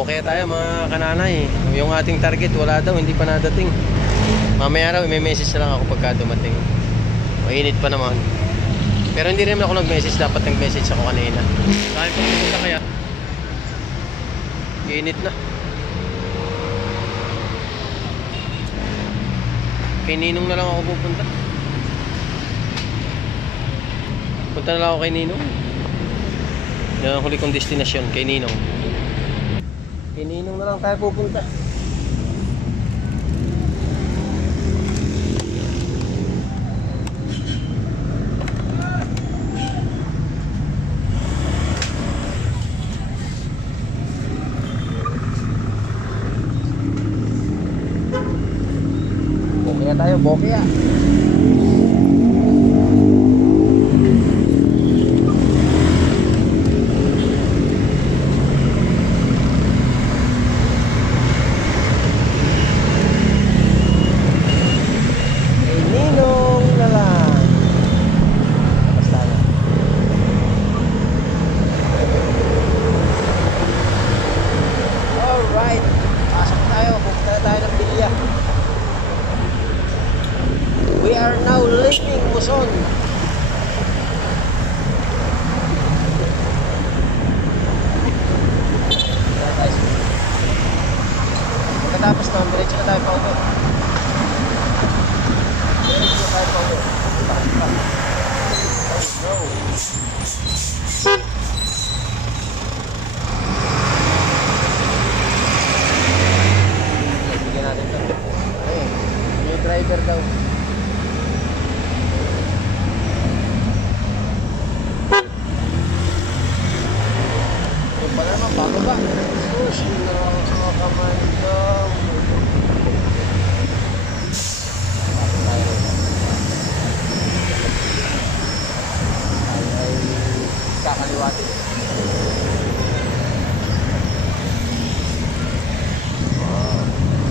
Okay tayo mga kananay. Yung ating target wala daw, hindi pa nadating. Mamaya raw may message na lang ako pagka dumating. Mainit pa naman. Pero hindi rin ako nag-message, dapat nag-message ako kanina. Dahil kung pupunta kaya init na. Kay Ninong na lang ako pupunta. Punta na lang ako kay Ninong. Yan ang huli kong destinasyon, kay Ninong. Kay Ninong na lang tayo pupunta. Bokeh tayo, bokeh. We are now leaving Muson. Pagkatapos na, diretso na tayo pa uwi. Diretso na tayo pa uwi. Let's go. Bigyan natin ito. Ayun, new driver daw. Wala naman, bago ba? Sus, yun na lang sa mga kamandang. Ay kakaliwatin.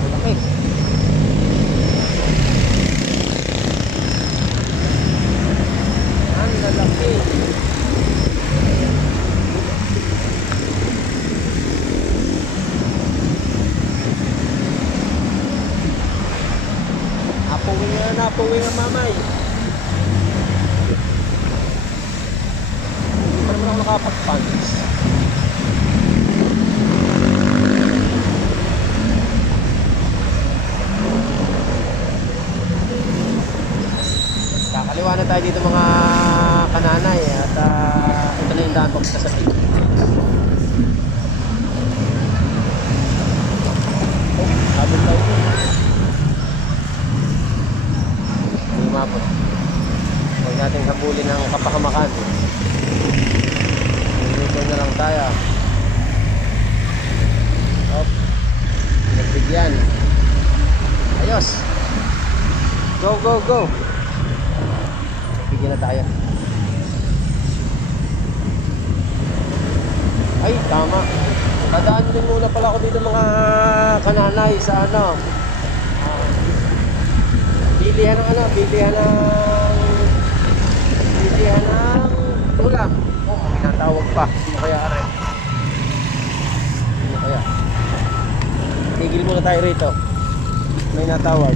Laki. Ang lalaki. Napuwi nga mamay. Hindi pa naman ako nakapag-pants. Kakaliwa na tayo dito mga kananay. At ito na yung daan pagpunta sa pig. Habol tayo dito. Umabot. Huwag natin habulin ng kapakamakan. Dito na lang tayo. Hop. Nagbigyan. Ayos. Go, go, go. Nagbigyan na tayo. Ay, tama. Dadaan din muna pala ako dito mga kananay sa ano. Bilihan ng ano, bilihan ng ulam. Oh, may natawag pa. Sino kaya are? Sino kaya? Tigil muna tayo rito. May natawag.